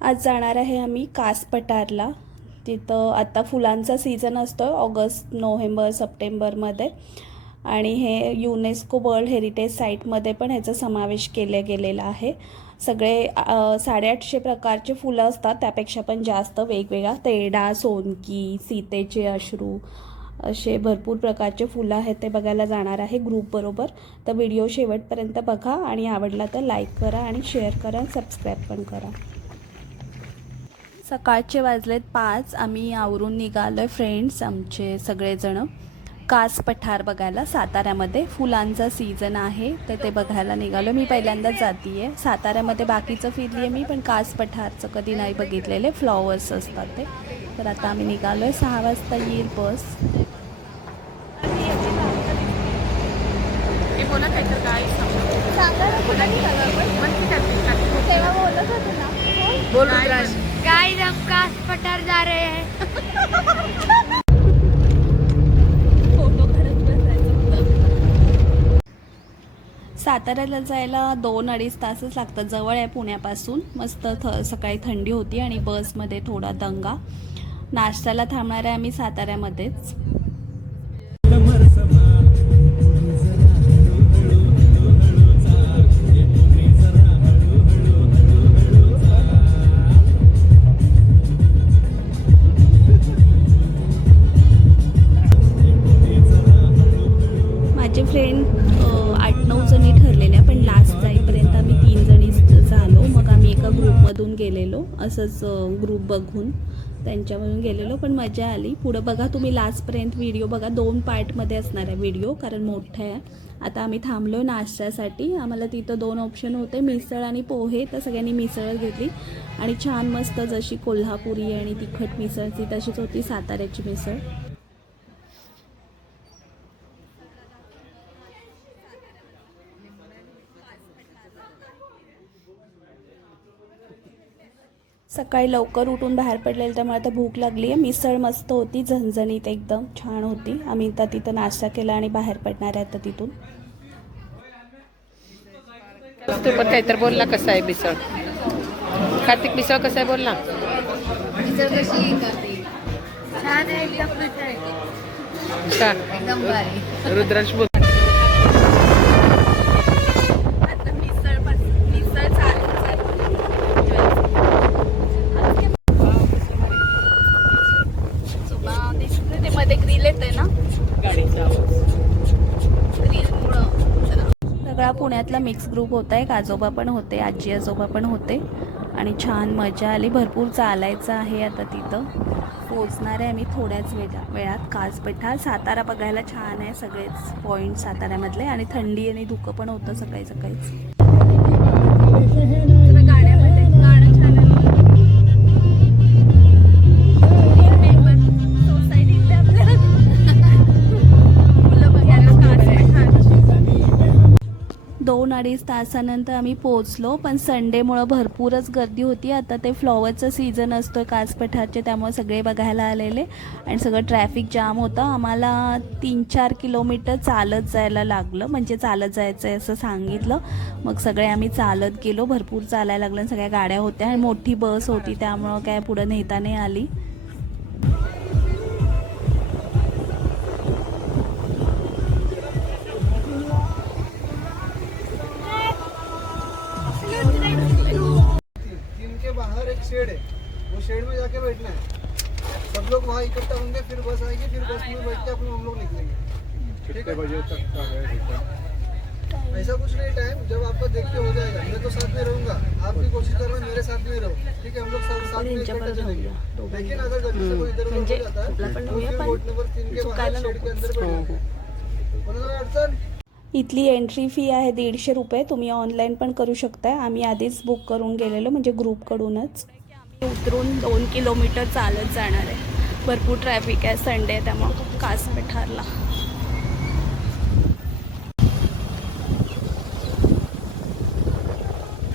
आज जाणार आहे आम्ही कास पठारला। तिथं आता फुलांचा सीझन असतो ऑगस्ट नोव्हेंबर सप्टेंबरमध्ये आणि हे युनेस्को वर्ल्ड हेरिटेज साईटमध्ये पण ह्याचा समावेश केला गेलेला आहे। सगळे 850 प्रकारचे फुलं असतात, त्यापेक्षा पण जास्त वेगवेगळा तेरडा, सोनकी, सीतेचे अश्रू असे भरपूर प्रकारचे फुलं आहेत ते बघायला जाणार आहे ग्रुपबरोबर। तर व्हिडिओ शेवटपर्यंत बघा आणि आवडला तर लाईक करा आणि शेअर करा, सबस्क्राईब पण करा। सकाळचे वाजलेत 5। आम्ही आवरून निघालोय फ्रेंड्स आमचे सगळेजण कास पठार बघायला। साताऱ्यामध्ये फुलांचा सीझन आहे तर ते बघायला निघालो। मी पहिल्यांदाच जातीये साताऱ्यामध्ये, बाकीचं फिरलीये मी पण कास पठारचं कधी नाही बघितलेले, फ्लॉवर्स असतात ते। तर आता आम्ही निघालोय, 6 वाजता येईल बस। गाइस हम कास पठार जा रहे हैं। साताऱ्याला जायला 2-2.5 तासच लागतात, जवळ आहे पुण्यापासून। मस्त सकाळी थंडी होती आणि बसमध्ये थोडा दंगा। नाश्त्याला थांबणार आहे आम्ही साताऱ्यामध्येच। माझे फ्रेंड 8-9 जणी ठरलेल्या, पण लास्ट जाईपर्यंत आम्ही 3 जणीच झालो। मग आम्ही एका ग्रुपमधून गेलेलो, असंच ग्रुप बघून त्यांच्यामधून गेलेलो, पण मजा आली। पुढं बघा तुम्ही लास्टपर्यंत व्हिडिओ बघा, 2 पार्टमध्ये असणार आहे व्हिडिओ कारण मोठं आहे। आता आम्ही थांबलो नाश्त्यासाठी। आम्हाला तिथं 2 ऑप्शन होते, मिसळ आणि पोहे। तर सगळ्यांनी मिसळ घेतली आणि छान मस्त जशी कोल्हापुरी आणि तिखट मिसळची तशीच होती साताऱ्याची मिसळ। सकाळी लवकर उठून बाहेर पडलेलं त्यामुळे आता भूक लागली आहे। मिसळ मस्त होती, झणझणीत एकदम छान होती। आम्ही आता तिथं नाश्ता केला आणि बाहेर पडणार आहे आता तिथून। तू पण काहीतरी बोलला, कसं आहे मिसळ? कार्तिक मिसळ कसं आहे बोलला? मिसळ कशी आहे कार्तिक? छान आहे एकदम, मस्त आहे एकदम भारी। रुद्रांश बोल। मध्ये ग्रिल येते ना, सगळा पुण्यातला मिक्स ग्रुप होता। एक आजोबा पण होते, आजी आजोबा पण होते आणि छान मजा आली। भरपूर चालायचं आहे, आता तिथं पोहोचणार आहे आम्ही थोड्याच वेळात। कास पठार सातारा बघायला छान आहे, सगळेच पॉईंट साताऱ्यामधले, आणि थंडी आणि धुकं पण होतं सकाळी सकाळीच। गाण्यामध्ये गाणं छान आहे। 2-2.5 तासानंतर आम्ही पोहोचलो, पण संडेमुळं भरपूरच गर्दी होती। आता ते फ्लॉवरचा सीझन असतो कास पठारचे, त्यामुळे सगळे बघायला आलेले आणि सगळं ट्रॅफिक जाम होतं। आम्हाला 3-4 किलोमीटर चालत जायला लागलं, म्हणजे चालत जायचं आहे असं सांगितलं। मग सगळे आम्ही चालत गेलो, भरपूर चालायला लागलं, सगळ्या गाड्या होत्या आणि मोठी बस होती त्यामुळं काय पुढं नेता नाही आली। बाहर एक शेड है, वो शेड में जाके बैठना है। सब लोग वहाँ इकट्ठा होंगे, फिर बस आएगी, फिर बस में बैठ के हम लोग निकलेंगे। कितने बजे तक का है? ऐसा कुछ नहीं, टाइम जब आपका देख के हो जाएगा। मैं तो साथ में रहूँगा, आप भी कोशिश करना मेरे साथ में रहो, ठीक है? हम लोग सब साथ में इकट्ठा चलेंगे। लेकिन अगर गलती से कोई इधर उधर हो जाता है तो फिर बोट नंबर 3 के बाहर शेड के अंदर बैठना है। कोणाला अडचण? इथली एंट्री फी आहे 150 रुपये। तुम्ही ऑनलाईन पण करू शकताय, आम्ही आधीच बुक करून गेलेलो, म्हणजे ग्रुपकडूनच। उतरून 2 किलोमीटर चालत जाणार आहे। भरपूर ट्रॅफिक आहे, संडे आहे त्यामुळे कास पठारला।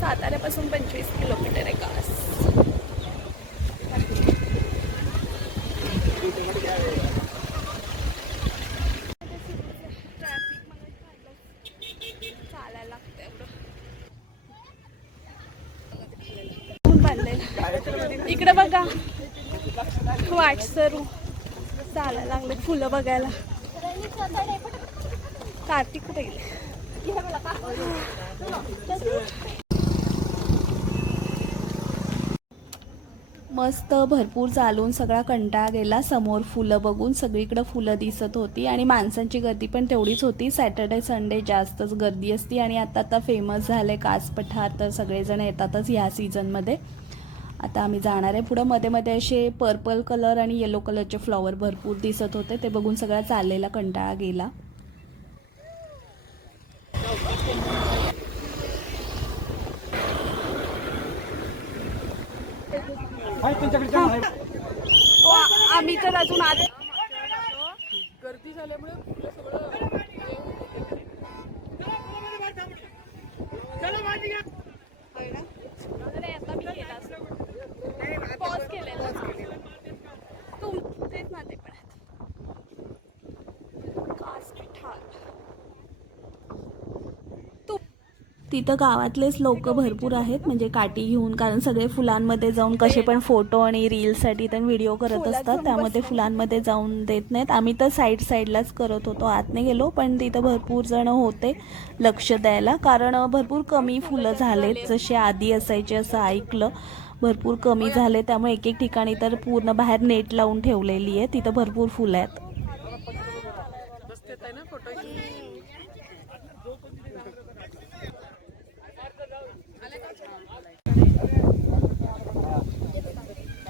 साताऱ्यापासून 25 किलोमीटर आहे कास। बांधलेलं. इकडे बघा वाटसरू चालायला लागले फुलं बघायला. कार्तिक कुठे गेले? मस्त भरपूर चालून सगळा कंटाळा गेला. समोर फुलं बघून सगळीकडे फुलं दिसत होती आणि माणसांची गर्दी पण तेवढीच होती. सॅटर्डे संडे जास्तच गर्दी असती आणि आता फेमस झाले कास पठार, तर सगळेजण येतातच ह्या सीझनमध्ये. आता आम्ही जाणार आहे पुढं. मध्ये मध्ये असे पर्पल कलर आणि येलो कलरचे फ्लॉवर भरपूर दिसत होते, ते बघून सगळा चाललेला कंटाळा गेला. आम्ही तर अजून आत गर्दी झाल्यामुळे फुलं सगळं पॉज केलेला तुमचेच ना ते पण कास पठार. तिथं गावातलेच लोक भरपूर आहेत, म्हणजे काठी घेऊन, कारण सगळे फुलांमध्ये जाऊन कसे पण फोटो आणि रीलसाठी तर व्हिडिओ करत असतात, त्यामध्ये फुलांमध्ये जाऊन देत नाहीत. आम्ही तर साईडलाच करत होतो, आत नाही गेलो, पण तिथं भरपूर जण होते लक्ष द्यायला, कारण भरपूर कमी फुलं झालेत जसे आधी असायचे असं ऐकलं. भरपूर कमी झाले, त्यामुळे एक ठिकाणी तर पूर्ण बाहेर नेट लावून ठेवलेली आहे, तिथं भरपूर फुलं आहेत.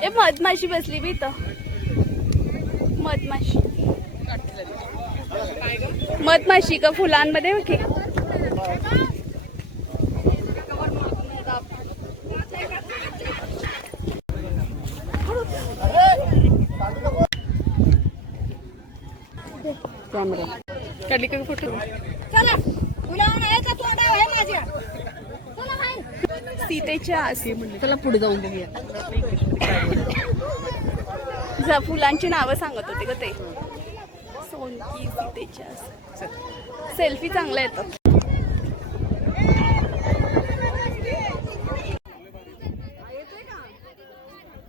ए मधमाशी बसली बी इथं. मधमाशी का फुलांमध्ये की कॅमेरा काढली का फोटो? चला फुलावून यायचा तोंड आहे माझ्या. सीतेच्या आसी चला पुढे जाऊन बघूया. फुलांची नावं सांगत होते का ते. सोनकी, सीतेच्या आसी. सेल्फी चांगला येतो.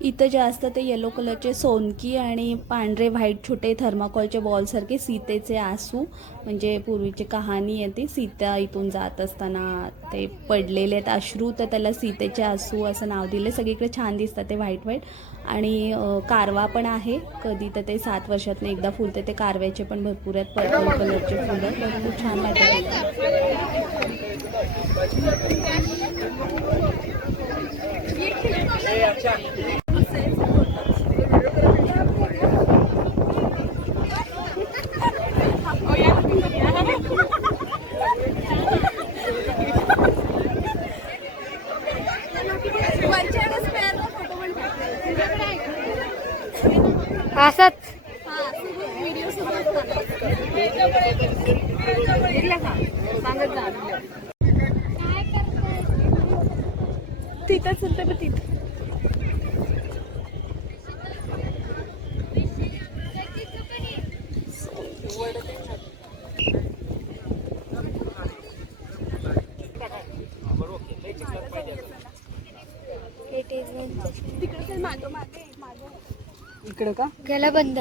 इथं जास्त ते येलो कलरचे सोनकी आणि पांढरे व्हाईट छोटे थर्माकोलचे बॉल सारखे सीतेचे आसू, म्हणजे पूर्वीची कहाणी आहे ती. सीता इथून जात असताना ते पडलेले आहेत अश्रू, तर त्याला सीतेचे आसू असं नाव दिले. सगळीकडे छान दिसतात ते व्हाईट आणि कारवा पण आहे. कधी तर ते 7 वर्षातून एकदा फुलते, ते कारव्याचे पण भरपूर आहेत. पर्पल कलरचे फुलं भरपूर छान वाटतात. असंच तिथंच होतं तिथं. इकडे का गेला बंद.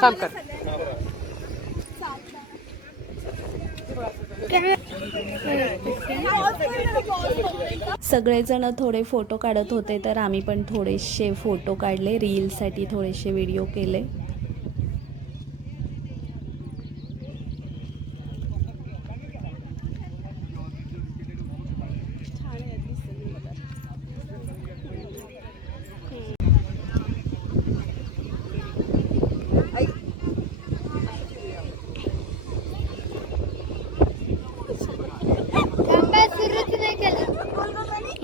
काम कर. सगळेजण थोडे फोटो काढत होते, तर आम्ही पण थोडेसे फोटो काढले. रीलसाठी थोडेसे व्हिडिओ केले.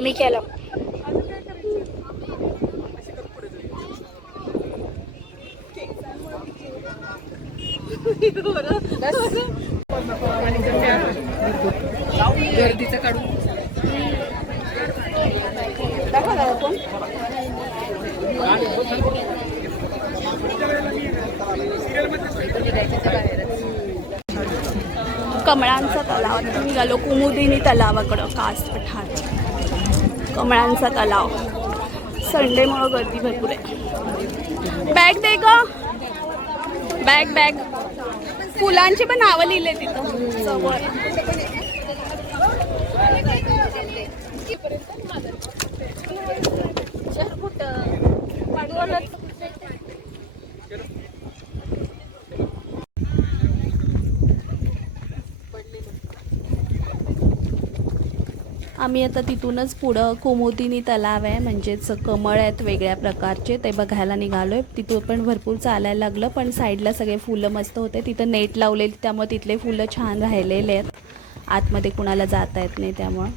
मी केलं. गर्दीचं काढून कमळांचा तलाव. आता निघालो कुमुदिनी तलावाकडं. कास पठार कमळांचा तलाव. संडेमुळं गर्दी भरपूर आहे. बॅग दे ग. Bag bag. फुलांची पण नावं लिहिले तिथं जवळ. आम्ही आता तिथूनच पुढं कुमुदिनी तलाव आहे, म्हणजेच कमळ आहेत वेगळ्या प्रकारचे, ते बघायला निघालोय. तिथून पण भरपूर चालायला लागलं, पण साईडला सगळे फुलं मस्त होते. तिथं नेट लावलेली, त्यामुळे तिथले फुलं छान राहिलेले आहेत. आतमध्ये कुणाला जाता येत नाही त्यामुळं.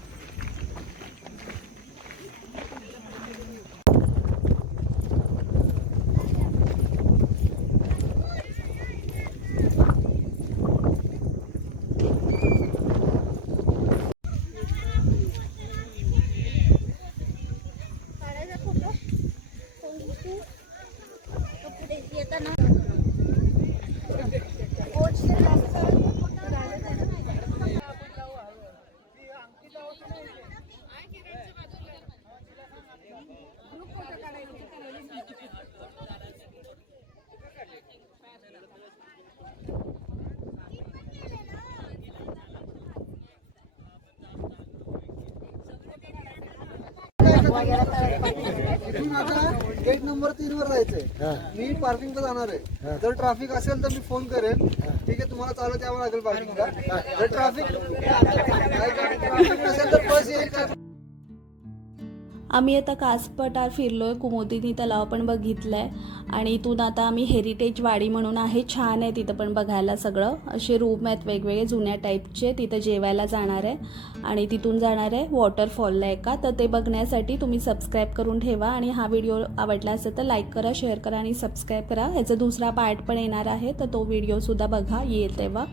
इथून आता गेट नंबर 3 वर जायचंय. मी पार्किंगला जाणार आहे. जर ट्रॅफिक असेल तर मी फोन करेन. ठीक आहे, तुम्हाला चालत यावं लागेल पार्किंगला. जर ट्रॅफिक नसेल तर बस येईल. आम्ही आता कास पठार फिरलोय, कुमुदिनी तलाव पण बघितलाय आणि इथून आता आम्ही हेरिटेज वाडी म्हणून आहे, छान आहे तिथं पण बघायला. सगळं असे रूम आहेत वेगवेगळे जुन्या टाईपचे. तिथं जेवायला जाणार आहे आणि तिथून जाणार आहे वॉटरफॉलला एका. तर ते बघण्यासाठी तुम्ही सबस्क्राईब करून ठेवा आणि हा व्हिडिओ आवडला असेल तर लाईक करा, शेअर करा आणि सबस्क्राईब करा. ह्याचा दुसरा पार्ट पण येणार आहे, तर तो व्हिडिओसुद्धा बघा येईल तेव्हा.